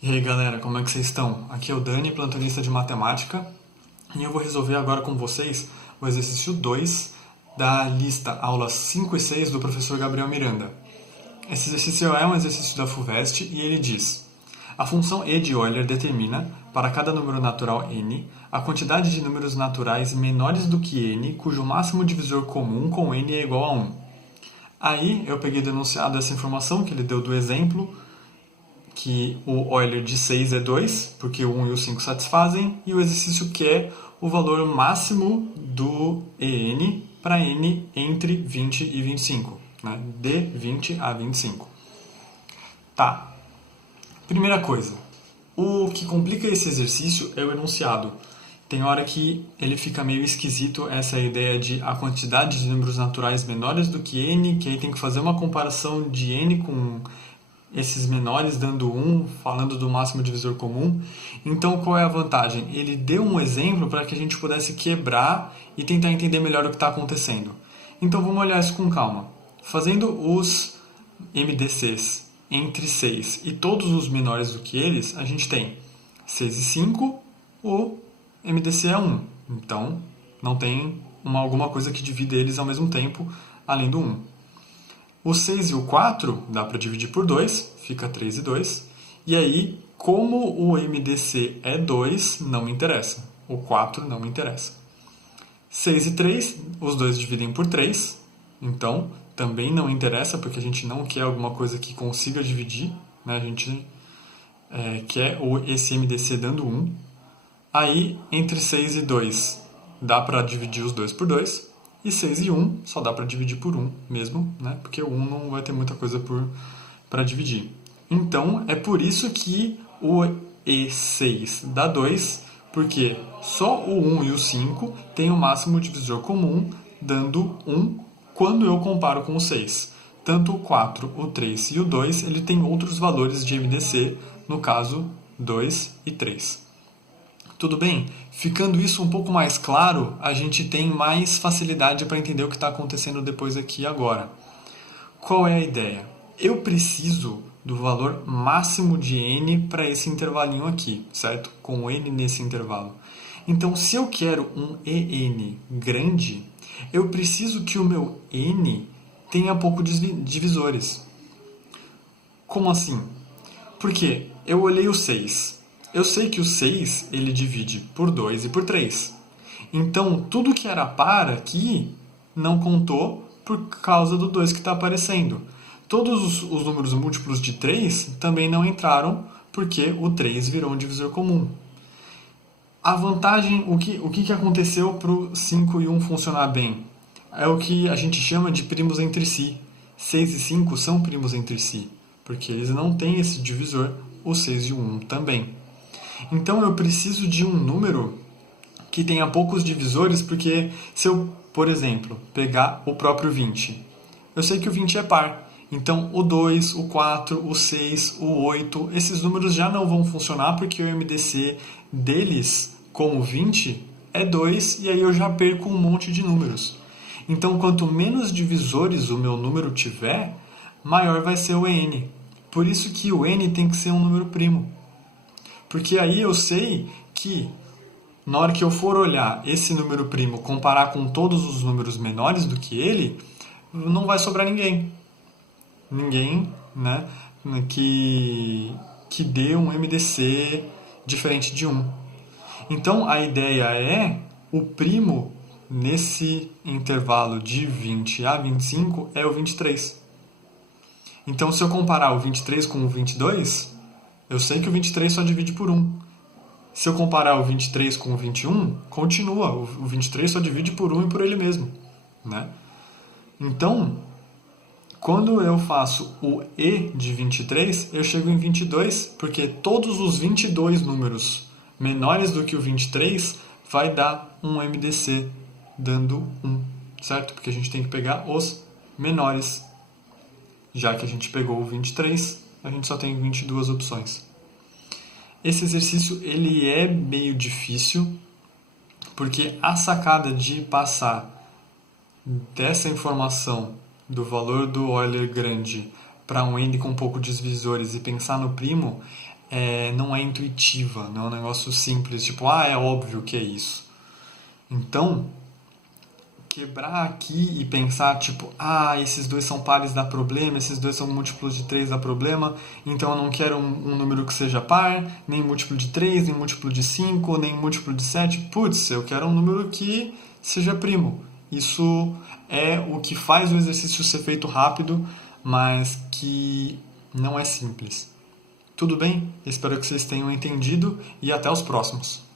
E aí galera, como é que vocês estão? Aqui é o Dani, plantonista de matemática, e eu vou resolver agora com vocês o exercício 2 da lista aulas 5 e 6 do professor Gabriel Miranda. Esse exercício é um exercício da FUVEST e ele diz: a função e de Euler determina, para cada número natural n, a quantidade de números naturais menores do que n, cujo máximo divisor comum com n é igual a 1. Aí eu peguei do enunciado essa informação que ele deu do exemplo, que o Euler de 6 é 2, porque o 1 e o 5 satisfazem, e o exercício quer o valor máximo do EN para n entre 20 e 25, né? De 20 a 25. Tá. Primeira coisa, o que complica esse exercício é o enunciado. Tem hora que ele fica meio esquisito, essa ideia de a quantidade de números naturais menores do que n, que aí tem que fazer uma comparação de n com esses menores dando 1, falando do máximo divisor comum. Então, qual é a vantagem? Ele deu um exemplo para que a gente pudesse quebrar e tentar entender melhor o que está acontecendo. Então, vamos olhar isso com calma. Fazendo os MDCs entre 6 e todos os menores do que eles, a gente tem 6 e 5, o MDC é 1. Então, não tem alguma coisa que divida eles ao mesmo tempo, além do 1. O 6 e o 4 dá para dividir por 2, fica 3 e 2. E aí, como o MDC é 2, não me interessa. O 4 não me interessa. 6 e 3, os dois dividem por 3. Então, também não interessa, porque a gente não quer alguma coisa que consiga dividir. Né? A gente quer esse MDC dando 1. Aí, entre 6 e 2, dá para dividir os dois por 2. E 6 e 1 só dá para dividir por 1 mesmo, né? Porque o 1 não vai ter muita coisa para dividir. Então, é por isso que o E6 dá 2, porque só o 1 e o 5 têm o máximo divisor comum, dando 1 quando eu comparo com o 6. Tanto o 4, o 3 e o 2, ele tem outros valores de MDC, no caso 2 e 3. Tudo bem? Ficando isso um pouco mais claro, a gente tem mais facilidade para entender o que está acontecendo depois aqui e agora. Qual é a ideia? Eu preciso do valor máximo de n para esse intervalinho aqui, certo? Com n nesse intervalo. Então, se eu quero um en grande, eu preciso que o meu n tenha poucos divisores. Como assim? Porque eu olhei o 6. Eu sei que o 6 ele divide por 2 e por 3. Então, tudo que era par aqui não contou por causa do 2 que está aparecendo. Todos os números múltiplos de 3 também não entraram porque o 3 virou um divisor comum. A vantagem, o que aconteceu para o 5 e 1 funcionar bem? É o que a gente chama de primos entre si. 6 e 5 são primos entre si, porque eles não têm esse divisor, o 6 e o 1 também. Então eu preciso de um número que tenha poucos divisores, porque se eu, por exemplo, pegar o próprio 20, eu sei que o 20 é par. Então o 2, o 4, o 6, o 8, esses números já não vão funcionar porque o MDC deles com o 20 é 2 e aí eu já perco um monte de números. Então quanto menos divisores o meu número tiver, maior vai ser o n. Por isso que o n tem que ser um número primo. Porque aí eu sei que, na hora que eu for olhar esse número primo, comparar com todos os números menores do que ele, não vai sobrar ninguém. Ninguém, né, que dê um MDC diferente de 1. Então, a ideia é o primo nesse intervalo de 20 a 25 é o 23. Então, se eu comparar o 23 com o 22... eu sei que o 23 só divide por 1. Se eu comparar o 23 com o 21, continua. O 23 só divide por 1 e por ele mesmo. Né? Então, quando eu faço o E de 23, eu chego em 22, porque todos os 22 números menores do que o 23 vai dar um MDC, dando 1. Certo? Porque a gente tem que pegar os menores. Já que a gente pegou o 23, a gente só tem 22 opções. Esse exercício ele é meio difícil, porque a sacada de passar dessa informação do valor do Euler grande para um n com pouco divisores e pensar no primo não é intuitiva, não é um negócio simples, tipo, é óbvio que é isso. Então, quebrar aqui e pensar, tipo, esses dois são pares dá problema, esses dois são múltiplos de 3 dá problema, então eu não quero um número que seja par, nem múltiplo de 3, nem múltiplo de 5, nem múltiplo de 7. Putz, eu quero um número que seja primo. Isso é o que faz o exercício ser feito rápido, mas que não é simples. Tudo bem? Espero que vocês tenham entendido e até os próximos.